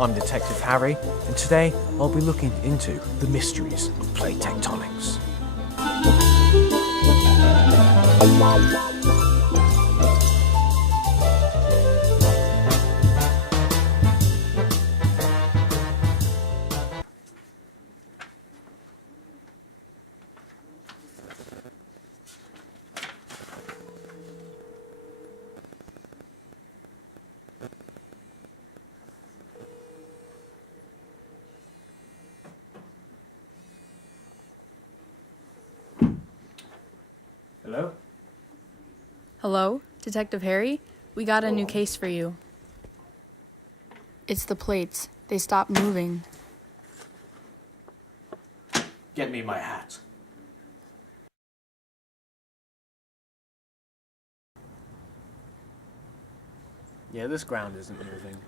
I'm Detective Harry, and today I'll be looking into the mysteries of plate tectonics. Hello? Hello, Detective Harry? We got a new case for you. It's the plates. They stopped moving. Get me my hat. Yeah, this ground isn't moving.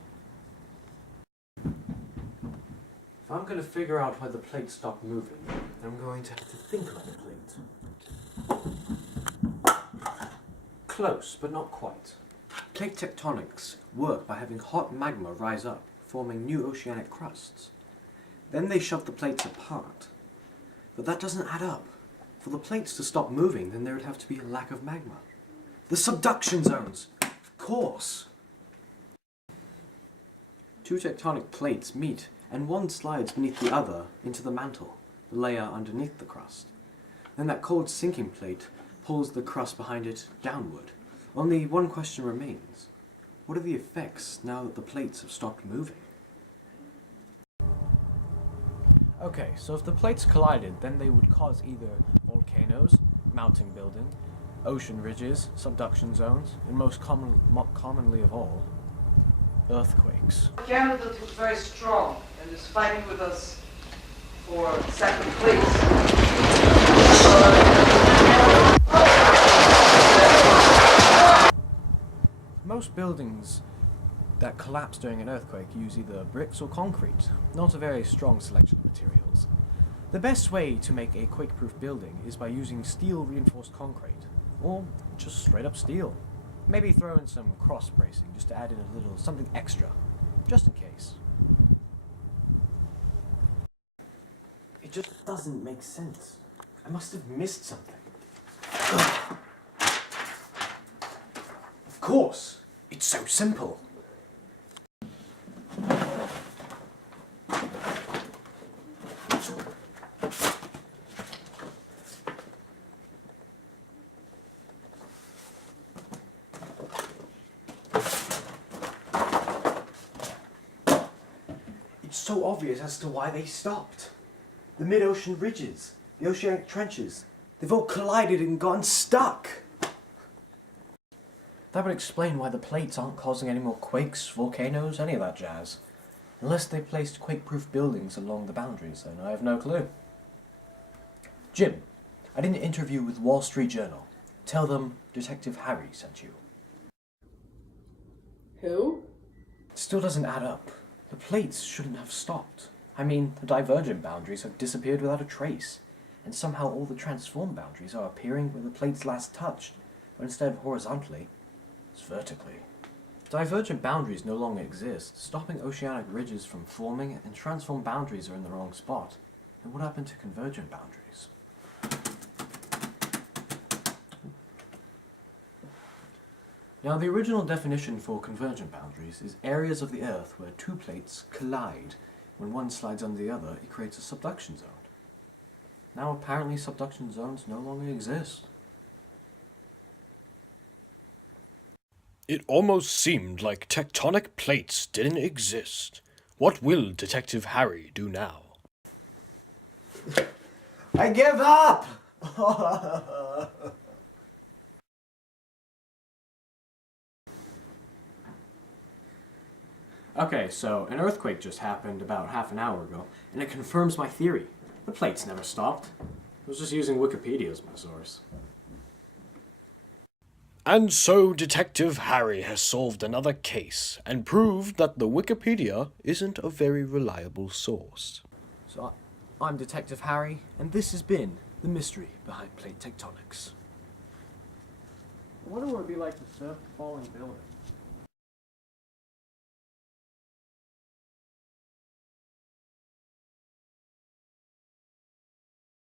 If I'm going to figure out why the plate stopped moving, I'm going to have to think like a plate. Close, but not quite. Plate tectonics work by having hot magma rise up, forming new oceanic crusts. Then they shove the plates apart. But that doesn't add up. For the plates to stop moving, then there would have to be a lack of magma. The subduction zones! Of course! Two tectonic plates meet, and one slides beneath the other into the mantle, the layer underneath the crust. Then that cold sinking plate pulls the crust behind it downward. Only one question remains. What are the effects now that the plates have stopped moving? Okay, so if the plates collided, then they would cause either volcanoes, mountain building, ocean ridges, subduction zones, and most commonly of all, earthquakes. Canada was very strong and is fighting with us for second place. Most buildings that collapse during an earthquake use either bricks or concrete, not a very strong selection of materials. The best way to make a quake-proof building is by using steel-reinforced concrete, or just straight-up steel. Maybe throw in some cross-bracing just to add in a little something extra, just in case. It just doesn't make sense. I must have missed something. Of course! It's so simple. It's so obvious as to why they stopped. The mid-ocean ridges, the oceanic trenches, they've all collided and gone stuck. That would explain why the plates aren't causing any more quakes, volcanoes, any of that jazz. Unless they placed quake-proof buildings along the boundaries, then I have no clue. Jim, I did an interview with Wall Street Journal. Tell them Detective Harry sent you. Who? It still doesn't add up. The plates shouldn't have stopped. I mean, the divergent boundaries have disappeared without a trace, and somehow all the transform boundaries are appearing where the plates last touched, but instead of horizontally, it's vertically. Divergent boundaries no longer exist, stopping oceanic ridges from forming, and transform boundaries are in the wrong spot. And what happened to convergent boundaries? Now, the original definition for convergent boundaries is areas of the Earth where two plates collide. When one slides under the other, it creates a subduction zone. Now, apparently, subduction zones no longer exist. It almost seemed like tectonic plates didn't exist. What will Detective Harry do now? I give up! Okay, so an earthquake just happened about half an hour ago, and it confirms my theory. The plates never stopped. I was just using Wikipedia as my source. And so Detective Harry has solved another case and proved that the Wikipedia isn't a very reliable source. So I'm Detective Harry, and this has been the mystery behind Plate Tectonics. I wonder what it would be like to surf a falling building.